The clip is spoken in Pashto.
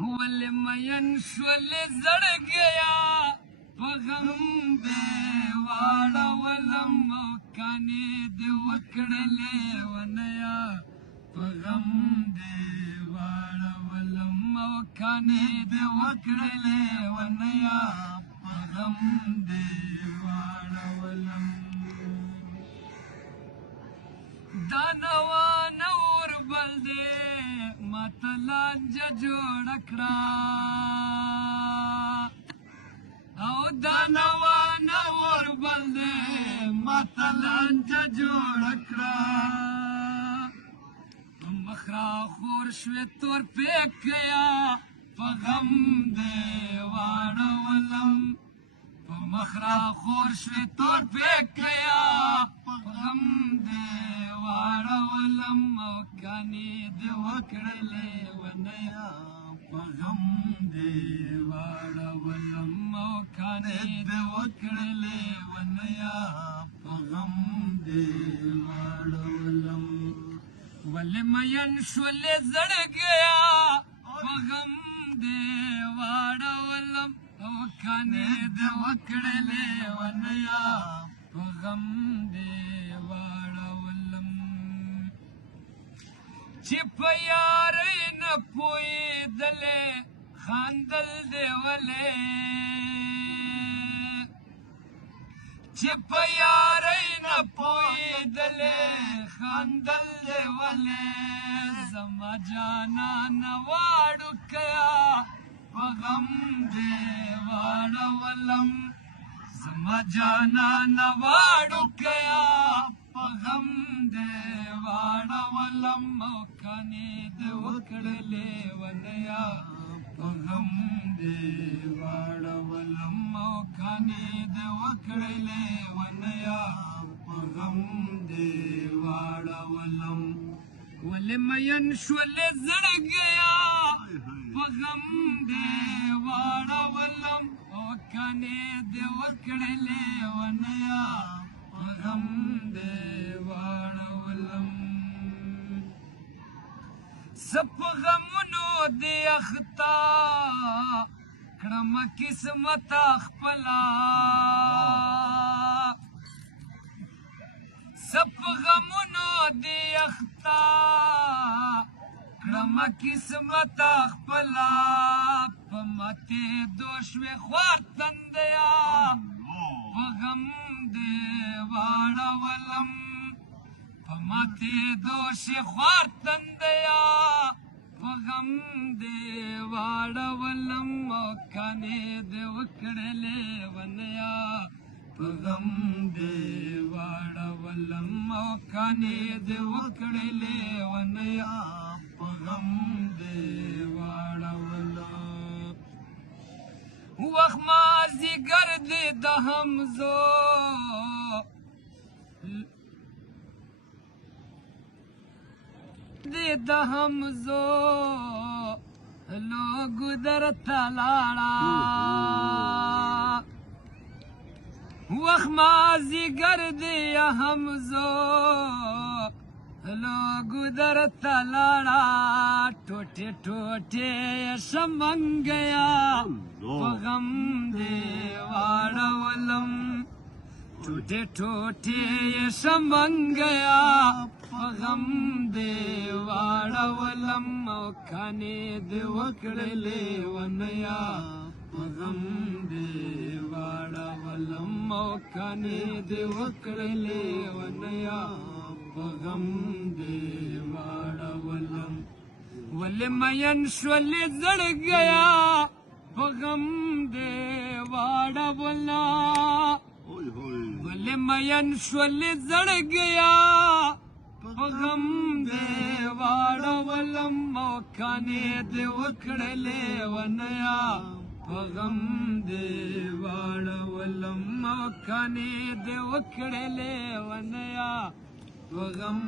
ولې مین شولې زړګیا په غم دې واړولم او کانې دې وکړلې ونیا په غم دې واړولم او کانې دې وکړلې ونیا په غم دې واړولم دا نوا نور بل دې ماته لانجه جوړه کړه او دا نوا نور بل دې ماته لانجه جوړه کړه مخ را خور شوې تور پیکیا په غم دې واړولم په مخ را خور شوې تور پیکیا په غم دې واړولم او کانې دې وکړلې ونیا په غم دې واړولم او کانې دې وکړلې ونیا په غم دې واړولم ولې مین شولې زړګیا په غم دې واړولم او کانې دې وکړلې ونیا په غم دې واړولم چې په یارۍ نه پوهېدلې خاندل دې ولې چې په یارۍ نه پوهېدلې خاندل دې ولې زما جانانه واړوکیا په غم دې واړولم زما جانانه واړوکیا په غم دې واړولم او کانې دې وکړلې ونیا په غم دې واړولم او کانې دې وکړلې ونیا په غم دې واړولم ولې مین شولې زړګیا په غم دې واړولم او کانې دې وکړلې ونیا په غم دې واړولم زه په غمونو دې اختا کړمه قسمته خپله زه په غمونو دې اختا کړمه قسمته خپله په ماتېدو شوې خوار تندیا په غم دې واړولم په ماتېدو شوې خوار تندیا په غم دې واړولم او کانې دې وکړلې ونیا په غم دې واړولم او کانې دې وکړلې ونیا په غم دې واړولم وخت مازدیګر دې د حمزو دې د حمزو لوګو درته لاړه وخت مازدیګر دې حمزو لوګو درته لاړه ټوټې ټوټې شمنګیا په غم دې واړولم ټوټې ټوټې شمنګیا په غم دې واړولم او کانې دې وکړلې ونیا په غم دې واړولم او کانې دې وکړلې ونیا په غم دې واړولم ولې مین شولې زړګیا په غم دې واړولم ولې مین شولې زړګیا په غم دې واړولم او کانې دې وکړلې ونیا په غم دې واړولم او کانې دې وکړلې ونیا په غم